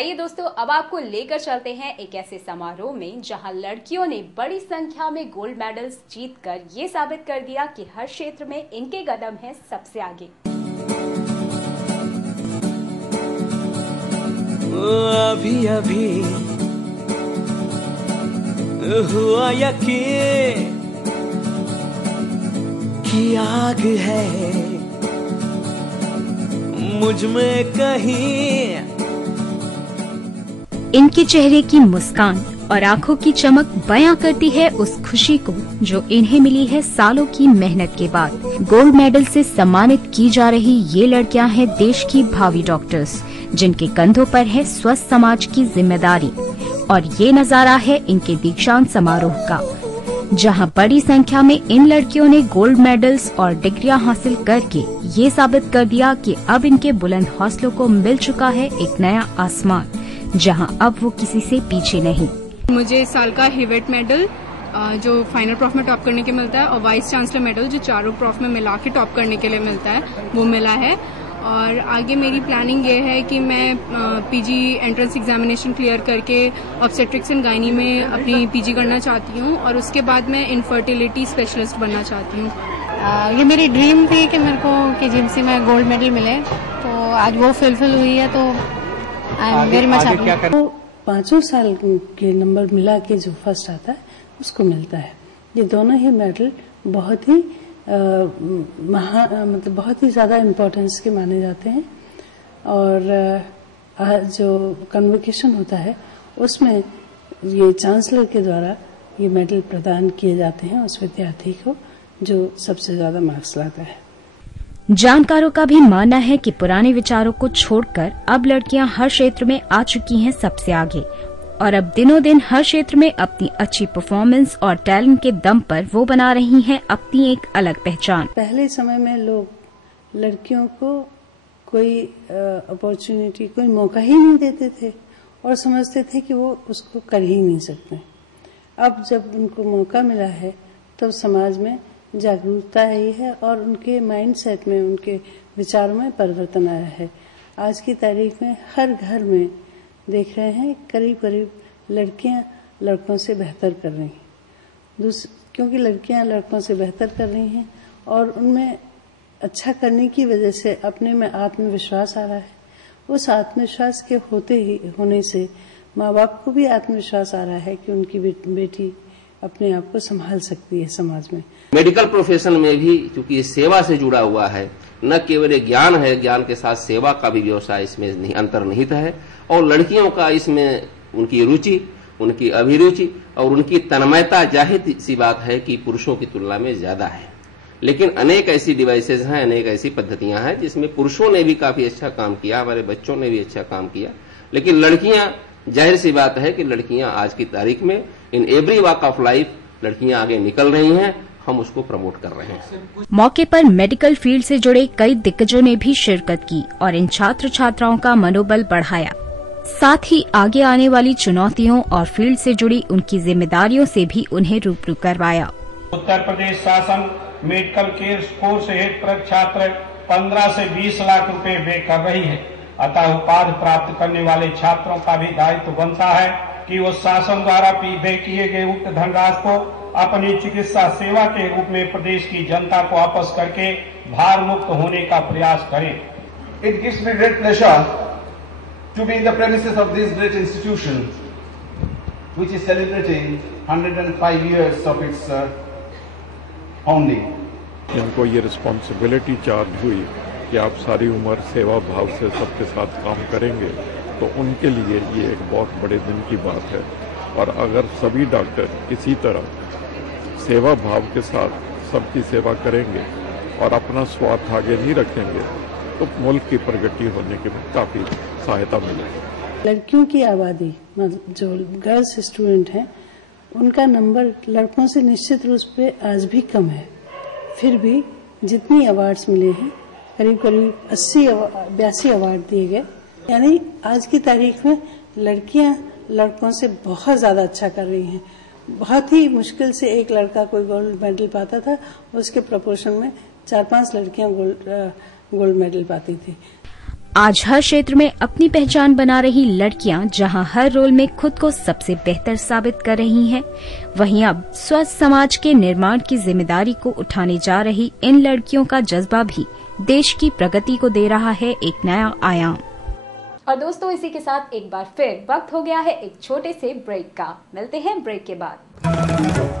और आइए दोस्तों, अब आपको लेकर चलते हैं एक ऐसे समारोह में जहां लड़कियों ने बड़ी संख्या में गोल्ड मेडल्स जीतकर ये साबित कर दिया कि हर क्षेत्र में इनके कदम हैं सबसे आगे। अभी अभी हुआ यकीन कि आग है मुझ में कहीं। इनके चेहरे की मुस्कान और आंखों की चमक बयां करती है उस खुशी को जो इन्हें मिली है सालों की मेहनत के बाद। गोल्ड मेडल से सम्मानित की जा रही ये लड़कियां हैं देश की भावी डॉक्टर्स, जिनके कंधों पर है स्वस्थ समाज की जिम्मेदारी। और ये नजारा है इनके दीक्षांत समारोह का, जहां बड़ी संख्या में इन लड़कियों ने गोल्ड मेडल्स और डिग्रियां हासिल करके ये साबित कर दिया कि अब इनके बुलंद हौसलों को मिल चुका है एक नया आसमान, जहां अब वो किसी से पीछे नहीं। मुझे इस साल का हिवेट मेडल जो फाइनल प्रॉफ में टॉप करने के मिलता है, और वाइस चांसलर मेडल जो चारों प्रॉफ में मिला के टॉप करने के लिए मिलता है, वो मिला है। और आगे मेरी प्लानिंग ये है कि मैं पीजी एंट्रेंस एग्जामिनेशन क्लियर करके ऑब्स्टेट्रिक्स एंड गायनी में अपनी पीजी करना चाहती हूँ, और उसके बाद मैं इनफर्टिलिटी स्पेशलिस्ट बनना चाहती हूँ। ये मेरी ड्रीम थी कि मेरे को KGMC में गोल्ड मेडल मिले, तो आज वो फुलफिल हुई है, तो I am very much happy. तो 5 साल के नंबर मिला के जो फर्स्ट आता है उसको मिलता है। ये दोनों ही मेडल बहुत ही मतलब बहुत ही ज्यादा इम्पोर्टेंस के माने जाते हैं। और जो कन्वोकेशन होता है उसमें ये चांसलर के द्वारा ये मेडल प्रदान किए जाते हैं उस विद्यार्थी को जो सबसे ज्यादा मार्क्स लाता है। जानकारों का भी मानना है कि पुराने विचारों को छोड़कर अब लड़कियां हर क्षेत्र में आ चुकी हैं सबसे आगे, और अब दिनों दिन हर क्षेत्र में अपनी अच्छी परफॉर्मेंस और टैलेंट के दम पर वो बना रही हैं अपनी एक अलग पहचान। पहले समय में लोग लड़कियों को कोई अपॉर्चुनिटी, कोई मौका ही नहीं देते थे और समझते थे कि वो उसको कर ही नहीं सकते। अब जब उनको मौका मिला है तब समाज में जागरूकता आई है और उनके माइंडसेट में, उनके विचारों में परिवर्तन आया है। आज की तारीख में हर घर में देख रहे हैं करीब करीब लड़कियां लड़कों से बेहतर कर रही हैं, क्योंकि लड़कियां लड़कों से बेहतर कर रही हैं और उनमें अच्छा करने की वजह से अपने में आत्मविश्वास आ रहा है। उस आत्मविश्वास के होने से माँ बाप को भी आत्मविश्वास आ रहा है कि उनकी बेटी अपने आप को संभाल सकती है समाज में। मेडिकल प्रोफेशन में भी चूंकि सेवा से जुड़ा हुआ है, न केवल ज्ञान है, ज्ञान के साथ सेवा का भी व्यवसाय इसमें अंतर्निहित है। और लड़कियों का इसमें उनकी रुचि, उनकी अभिरुचि और उनकी तन्मयता जाहिर सी बात है कि पुरुषों की तुलना में ज्यादा है। लेकिन अनेक ऐसी डिवाइसेज हैं, अनेक ऐसी पद्धतियां हैं जिसमें पुरुषों ने भी काफी अच्छा काम किया, हमारे बच्चों ने भी अच्छा काम किया। लेकिन लड़कियां, जाहिर सी बात है कि लड़कियां आज की तारीख में in every walk of life लड़कियां आगे निकल रही हैं, हम उसको प्रमोट कर रहे हैं। मौके पर मेडिकल फील्ड से जुड़े कई दिग्गजों ने भी शिरकत की और इन छात्र छात्राओं का मनोबल बढ़ाया। साथ ही आगे आने वाली चुनौतियों और फील्ड से जुड़ी उनकी जिम्मेदारियों से भी उन्हें रूबरू करवाया। उत्तर प्रदेश शासन मेडिकल केयर कोर्स हेतु प्रति छात्र 15 से 20 लाख रुपए व्यय कर रही है। अतः उपाधि प्राप्त करने वाले छात्रों का भी दायित्व बनता है कि वो शासन द्वारा व्यय किए गए उक्त धनराशि को अपनी चिकित्सा सेवा के रूप में प्रदेश की जनता को वापस करके भार मुक्त होने का प्रयास करें। It gives me great pleasure to be in the premises of this great institution, which is celebrating 105 years of its founding. इनको ये रिस्पॉन्सिबिलिटी चार्ज हुई कि आप सारी उम्र सेवा भाव से सबके साथ काम करेंगे, तो उनके लिए ये एक बहुत बड़े दिन की बात है। और अगर सभी डॉक्टर इसी तरह सेवा भाव के साथ सबकी सेवा करेंगे और अपना स्वार्थ आगे नहीं रखेंगे, तो मुल्क की प्रगति होने के में काफी सहायता मिलेगी। लड़कियों की आबादी, मतलब जो गर्ल्स स्टूडेंट हैं, उनका नंबर लड़कों से निश्चित रूप से आज भी कम है। फिर भी जितनी अवार्ड्स मिले हैं, करीब करीब 82 अवार्ड दिए गए, यानी आज की तारीख में लड़कियां लड़कों से बहुत ज्यादा अच्छा कर रही हैं। बहुत ही मुश्किल से एक लड़का कोई गोल्ड मेडल पाता था, उसके प्रोपोर्शन में 4-5 लड़कियां गोल्ड मेडल पाती थी। आज हर क्षेत्र में अपनी पहचान बना रही लड़कियां जहां हर रोल में खुद को सबसे बेहतर साबित कर रही हैं, वहीं अब स्वस्थ समाज के निर्माण की जिम्मेदारी को उठाने जा रही इन लड़कियों का जज्बा भी देश की प्रगति को दे रहा है एक नया आयाम। और दोस्तों, इसी के साथ एक बार फिर वक्त हो गया है एक छोटे से ब्रेक का। मिलते हैं ब्रेक के बाद।